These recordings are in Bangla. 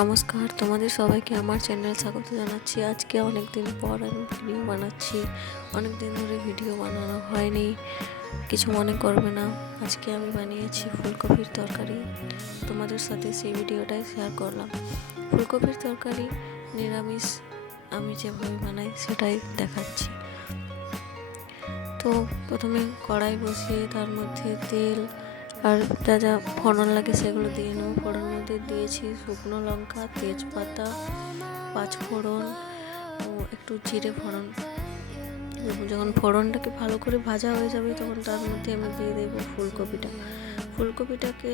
নমস্কার, তোমাদের সবাইকে আমার চ্যানেল স্বাগত জানাচ্ছি। আজকে অনেক দিন পর আমি ভিডিও বানাচ্ছি। অনেক দিন ধরে ভিডিও বানানো হয়নি, কিছু মনে করবে না। আজকে আমি বানিয়েছি ফুলকপির তরকারি, তোমাদের সাথে সেই ভিডিওটাই শেয়ার করলাম। ফুলকপির তরকারি নিরামিষ আমি যেভাবে বানাই সেটাই দেখাচ্ছি। তো প্রথমে কড়াই বসিয়ে তার মধ্যে তেল আর যা যা ফোড়ন লাগে সেগুলো দিয়ে নেব। ফোড়নের মধ্যে দিয়েছি শুকনো লঙ্কা, তেজপাতা, পাঁচফোড়ন ও একটু জিরে ফোড়ন। যখন ফোড়নটাকে ভালো করে ভাজা হয়ে যাবে তখন তার মধ্যে আমি দিয়ে দেবো ফুলকপিটাকে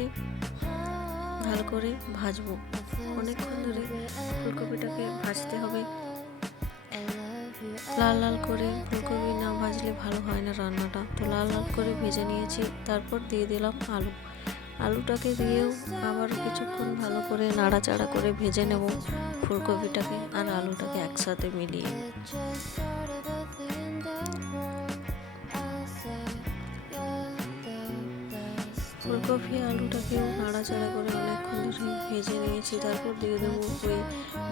ভালো করে ভাজবো। অনেকক্ষণ ধরে ফুলকপিটাকে ভাজতে হবে। লাল লাল করে ফুলকপি না ভাজলে ভালো হয় না রান্নাটা, তো লাল লাল করে ভেজে নিয়েছি। তারপর দিয়ে দিলাম আলুটাকে দিয়েও আবার কিছুক্ষণ ভালো করে নাড়াচাড়া করে ভেজে নেব ফুলকপিটাকে আর আলুটাকে একসাথে মিলিয়ে। ফুলকপি আলুটাকেও নাড়াচাড়া করে অনেকক্ষণ ধরে ভেজে নিয়েছি। তারপর দিয়ে দেবো ওই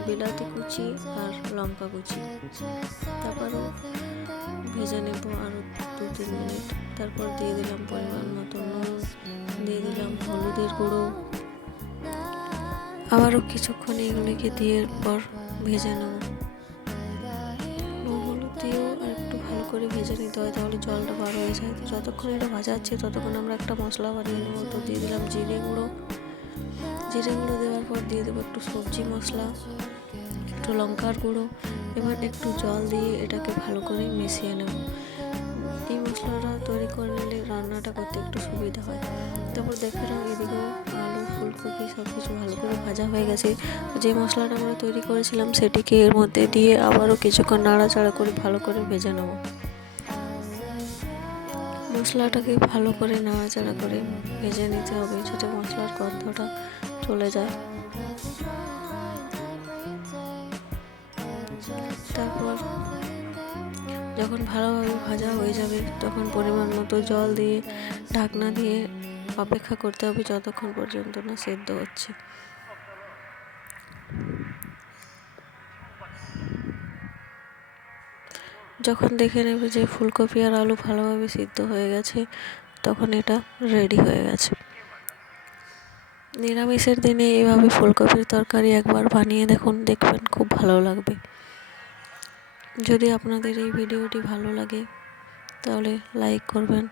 বিলাতি কুচি আর লঙ্কা কুচি। তারপরও ভেজে নেব আরও 2-3 মিনিট। তারপর দিয়ে দিলাম পরিমাণ মতো নুন, দিয়ে দিলাম হলুদের গুঁড়ো। আবারও কিছুক্ষণ এগুলিকে দিয়ে পর ভেজে নেব। নুন হলুদ দিয়েও আর একটু ভালো করে ভেজে নিতে হয়, তাহলে জলটা বার হয়ে যায়। তো যতক্ষণ এটা ভাজা হচ্ছে ততক্ষণ আমরা একটা মশলা বানিয়ে নেব। তো দিয়ে দিলাম জিরে গুঁড়ো দেওয়ার পর দিয়ে দেবো একটু সবজি মশলা, একটু লঙ্কার গুঁড়ো। এবার একটু জল দিয়ে এটাকে ভালো করে মিশিয়ে নেব। এই মশলাটা তৈরি করে নিলে রান্নাটা করতে একটু সুবিধা হয়। তারপর দেখে নাও এদিকেও আলু ফুলকপি সব কিছু ভালো করে ভাজা হয়ে গেছে। যে মশলাটা আমরা তৈরি করেছিলাম সেটিকে এর মধ্যে দিয়ে আবারও কিছুক্ষণ নাড়াচাড়া করে ভালো করে ভেজে নেব। মশলাটাকে ভালো করে নাড়াচাড়া করে ভেজে নিতে হবে যাতে মশলার গন্ধটা চলে যায়। তারপর যখন ভালোভাবে ভাজা হয়ে যাবে তখন পরিমাণ মতো জল দিয়ে ঢাকনা দিয়ে অপেক্ষা করতে হবে যতক্ষণ পর্যন্ত না সেদ্ধ হচ্ছে। যখন দেখে নেবে যে ফুলকপি আর আলু ভালোভাবে সিদ্ধ হয়ে গেছে তখন এটা রেডি হয়ে গেছে। নিরামিষের দিনে এইভাবে ফুলকপির তরকারি একবার বানিয়ে দেখবেন খুব ভালো লাগবে। যদি আপনাদের এই ভিডিওটি ভালো লাগে তাহলে লাইক করবেন।